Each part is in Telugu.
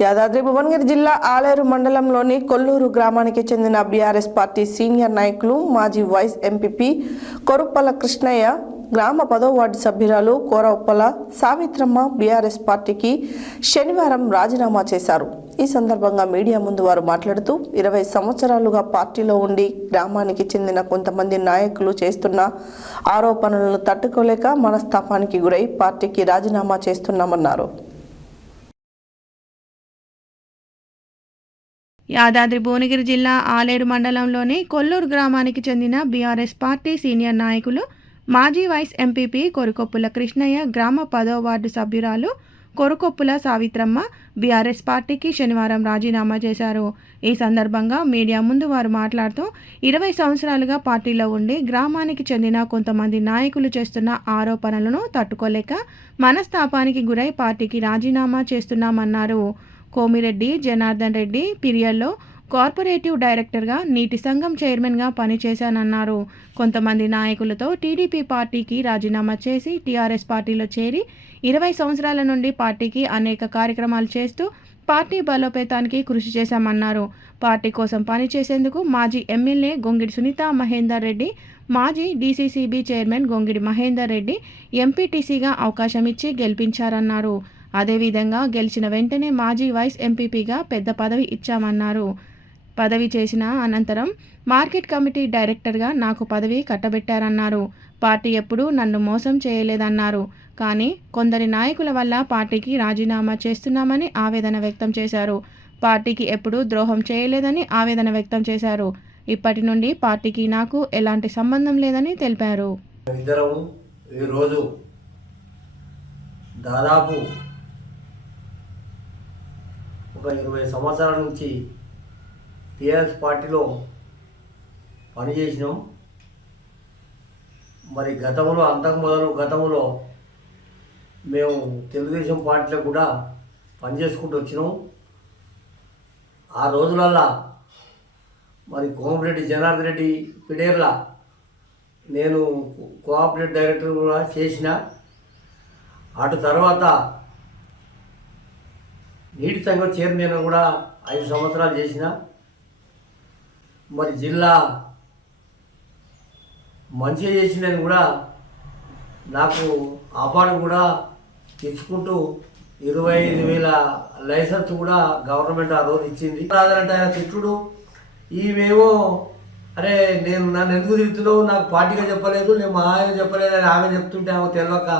యాదాద్రి భువనగిరి జిల్లా ఆలేరు మండలంలోని కొల్లూరు గ్రామానికి చెందిన బీఆర్ఎస్ పార్టీ సీనియర్ నాయకులు మాజీ వైస్ ఎంపీపీ కొరుప్పల కృష్ణయ్య గ్రామ పదో వార్డు సభ్యురాలు కోరప్పల సావిత్రమ్మ బీఆర్ఎస్ పార్టీకి శనివారం రాజీనామా చేశారు. ఈ సందర్భంగా మీడియా ముందు వారు మాట్లాడుతూ ఇరవై సంవత్సరాలుగా పార్టీలో ఉండి గ్రామానికి చెందిన కొంతమంది నాయకులు చేస్తున్న ఆరోపణలను తట్టుకోలేక మనస్తాపానికి గురై పార్టీకి రాజీనామా చేస్తున్నామన్నారు. యాదాద్రి భువనగిరి జిల్లా ఆలేరు మండలంలోని కొల్లూరు గ్రామానికి చెందిన బీఆర్ఎస్ పార్టీ సీనియర్ నాయకులు మాజీ వైస్ ఎంపీపీ కొరుకొప్పుల కృష్ణయ్య గ్రామ పదో వార్డు సభ్యురాలు కొరుకొప్పుల సావిత్రమ్మ బీఆర్ఎస్ పార్టీకి శనివారం రాజీనామా చేశారు. ఈ సందర్భంగా మీడియా ముందు వారు మాట్లాడుతూ ఇరవై సంవత్సరాలుగా పార్టీలో ఉండి గ్రామానికి చెందిన కొంతమంది నాయకులు చేస్తున్న ఆరోపణలను తట్టుకోలేక మనస్తాపానికి గురై పార్టీకి రాజీనామా చేస్తున్నామన్నారు. కోమిరెడ్డి జనార్దన్ రెడ్డి పీరియడ్లో కార్పొరేటివ్ డైరెక్టర్గా నీటి సంఘం చైర్మన్గా పనిచేశానన్నారు. కొంతమంది నాయకులతో టీడీపీ పార్టీకి రాజీనామా చేసి టీఆర్ఎస్ పార్టీలో చేరి ఇరవై సంవత్సరాల నుండి పార్టీకి అనేక కార్యక్రమాలు చేస్తూ పార్టీ బలోపేతానికి కృషి చేశామన్నారు. పార్టీ కోసం పనిచేసేందుకు మాజీ ఎమ్మెల్యే గొంగిడి సునీత మహేందర్ రెడ్డి మాజీ డీసీసీబీ చైర్మన్ గొంగిడి మహేందర్ రెడ్డి ఎంపీటీసీగా అవకాశం ఇచ్చి గెలిపించారన్నారు. అదేవిధంగా గెలిచిన వెంటనే మాజీ వైస్ ఎంపీపీగా పెద్ద పదవి ఇచ్చామన్నారు. పదవి చేసిన అనంతరం మార్కెట్ కమిటీ డైరెక్టర్గా నాకు పదవి కట్టబెట్టారన్నారు. పార్టీ ఎప్పుడూ నన్ను మోసం చేయలేదన్నారు. కానీ కొందరి నాయకుల వల్ల పార్టీకి రాజీనామా చేస్తున్నామని ఆవేదన వ్యక్తం చేశారు. పార్టీకి ఎప్పుడూ ద్రోహం చేయలేదని ఆవేదన వ్యక్తం చేశారు. ఇప్పటి నుండి పార్టీకి నాకు ఎలాంటి సంబంధం లేదని తెలిపారు. ఇద్దరం ఈరోజు దాదాపు ఒక ఇరవై సంవత్సరాల నుంచి టీఆర్ఎస్ పార్టీలో పనిచేసినాం. మరి గతంలో అంతకు మొదలు గతంలో మేము తెలుగుదేశం పార్టీలో కూడా పనిచేసుకుంటూ వచ్చినాం. ఆ రోజులల్లా మరి కోమటిరెడ్డి జనార్దన్ రెడ్డి పిడేర్ల నేను కోఆపరేటివ్ డైరెక్టర్ కూడా చేసిన. అటు తర్వాత నీటి సంఘం చైర్మన్ కూడా ఐదు సంవత్సరాలు చేసిన మరి జిల్లా మంచిగా చేసిందని కూడా నాకు అవార్డు కూడా తెచ్చుకుంటూ ఇరవై ఐదు వేల లైసెన్స్ కూడా గవర్నమెంట్ ఆ రోజు ఇచ్చింది. రాదంటే ఆయన తిట్టుడు ఈమెమో అరే నేను నన్ను ఎందుకు తిరుగుతున్నావు నాకు పార్టీగా చెప్పలేదు నేను మా ఆయన చెప్పలేదు అని ఆమె చెప్తుంటే ఆమె తెలియక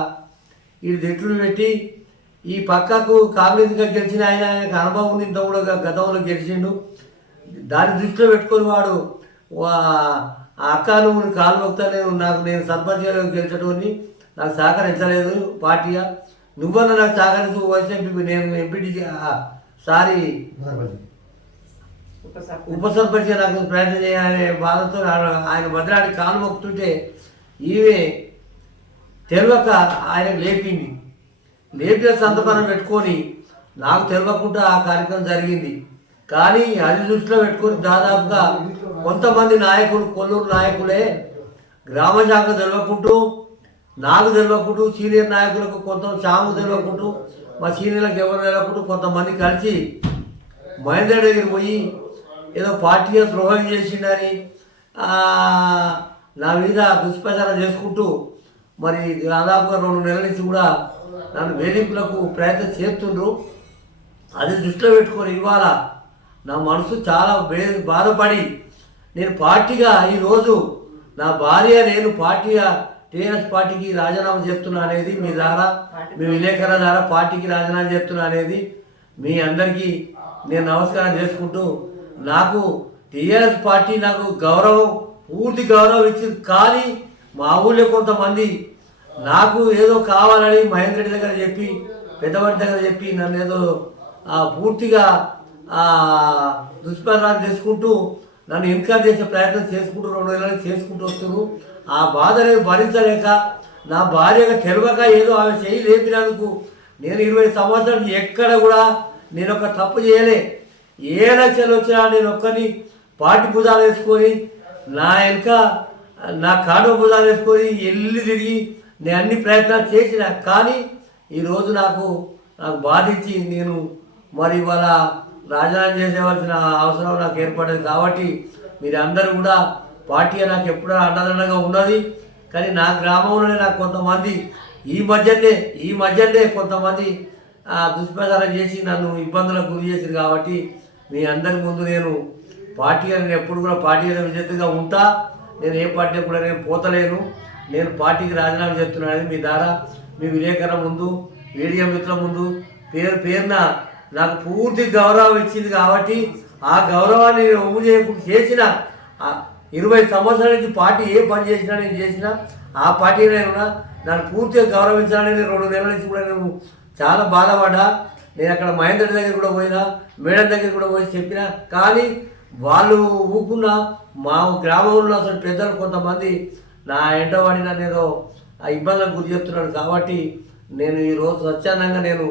ఈ తిట్టుడు పెట్టి ఈ పక్కకు కాంగ్రెస్గా గెలిచిన ఆయన ఆయనకు అనుభవం ఉంది. ఇంత కూడా గతంలో గెలిచిండు. దాన్ని దృష్టిలో పెట్టుకొని వాడు వా- ఆ అక్క నువ్వు కాలు మొక్తా నేను నాకు నేను సర్పంచ్గా గెలిచడం నాకు సహకరించలేదు పార్టీగా. నువ్వన్నా నాకు సహకరించు వైస్ ఎంపీ నేను ఎంపీటీ సారీ ఉప సర్పంచ్గా నాకు ప్రయత్నం చేయాలనే బాధతో ఆయన- ఆయన భద్రాడి కాలు మొక్కుతుంటే ఈమె తెలియక ఆయనకు లేపింది. లేపిన సంతకం పెట్టుకొని నాకు తెలియకుండా ఆ కార్యక్రమం జరిగింది. కానీ అది దృష్టిలో పెట్టుకొని దాదాపుగా కొంతమంది నాయకులు కొల్లూరు నాయకులే గ్రామ శాఖ తెలియకుంటూ నాకు తెలియకుంటూ సీనియర్ నాయకులకు కొంత చాము తెలియకుంటూ మా సీనియర్లకు ఎవరు తెలియకుంటూ కొంతమంది కలిసి మహేందర్ దగ్గర పోయి ఏదో పార్టీగా ద్రోహం చేసిండని నా మీద దుష్ప్రచారం చేసుకుంటూ మరి దాదాపుగా రెండు నెలల నుంచి కూడా నన్ను వేధింపులకు ప్రయత్నం చేస్తుండ్రు. అది దృష్టిలో పెట్టుకొని ఇవాళ నా మనసు చాలా బాధపడి నేను పార్టీగా ఈరోజు నా భార్య నేను పార్టీగా టీఆర్ఎస్ పార్టీకి రాజీనామా చేస్తున్నా అనేది మీ ద్వారా మీ విలేకరుల ద్వారా పార్టీకి రాజీనామా చేస్తున్నా అనేది మీ అందరికీ నేను నమస్కారం చేసుకుంటూ నాకు టీఆర్ఎస్ పార్టీ నాకు గౌరవం పూర్తి గౌరవం ఇచ్చింది. కానీ మా ఊళ్ళో కొంతమంది నాకు ఏదో కావాలని మహేంద్ర రెడ్డి దగ్గర చెప్పి పెద్దవాడి దగ్గర చెప్పి నన్ను ఏదో పూర్తిగా దుష్పరిణాలు దుష్ప్రచారం చేసుకుంటూ నన్ను ఇన్కమ్ చేసే ప్రయత్నం చేసుకుంటూ రెండు నెలలు చేసుకుంటూ వస్తున్నారు. ఆ బాధ అనేది భరించలేక నా భార్యగా తెలియక ఏదో ఆమె చేయి లేపినందుకు నేను ఇరవై సంవత్సరాలు ఎక్కడ కూడా నేను ఒక తప్పు చేయలే. ఏ లక్షలు వచ్చినా నేను ఒక్కరిని పాటి భుజాలు వేసుకొని నా వెనుక నా కాడో భుజాలు వేసుకొని వెళ్ళి తిరిగి నేను అన్ని ప్రయత్నాలు చేసిన కానీ ఈరోజు నాకు నాకు బాధించి నేను మరి ఇవాళ రాజీనామా చేసేవలసిన అవసరం నాకు ఏర్పడింది కాబట్టి మీరు అందరూ కూడా పార్టీ నాకు ఎప్పుడూ అండదండగా ఉన్నది. కానీ నా గ్రామంలోనే నాకు కొంతమంది ఈ మధ్యనే ఈ మధ్యనే కొంతమంది దుష్ప్రచారం చేసి నన్ను ఇబ్బందులకు గురి చేసింది కాబట్టి మీ అందరి ముందు నేను పార్టీ నేను ఎప్పుడు కూడా పార్టీ విజేతగా ఉంటా. నేను ఏ పార్టీ కూడా నేను పోతలేను. నేను పార్టీకి రాజీనామా చేస్తున్నానని మీ ద్వారా మీ విలేకరుల ముందు మీడియా మిత్రుల ముందు పేరు పేరున నాకు పూర్తి గౌరవం ఇచ్చింది కాబట్టి ఆ గౌరవాన్ని నేను ఒమ్ము చేయకుండా చేసిన ఇరవై సంవత్సరాల నుంచి పార్టీ ఏ పని చేసినా నేను చేసినా ఆ పార్టీ నేను నన్ను పూర్తిగా గౌరవించాలని రెండు నెలల నుంచి కూడా నేను చాలా బాధపడ్డా. నేను అక్కడ మహేందర్ దగ్గర కూడా పోయినా మేడం దగ్గర కూడా పోయి చెప్పినా కానీ వాళ్ళు ఊకున్న మా గ్రామంలో అసలు పెద్దలు కొంతమంది నా ఏంటో వాడి నన్ను ఏదో ఆ ఇబ్బందులకు గురి చెప్తున్నాడు కాబట్టి నేను ఈరోజు స్వచ్ఛందంగా నేను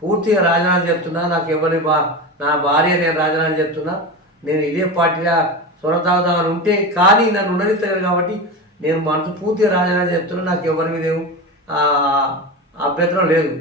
పూర్తిగా రాజీనామా చెప్తున్నా. నాకు ఎవరి బా నా భార్య నేను రాజీనామా చెప్తున్నా. నేను ఇదే పార్టీగా సొరతాగుదామని ఉంటే కానీ నన్ను ఉండనిస్తాను కాబట్టి నేను మనసు పూర్తిగా రాజీనామా చెప్తున్నా. నాకు ఎవరి మీద అభ్యంతరం లేదు.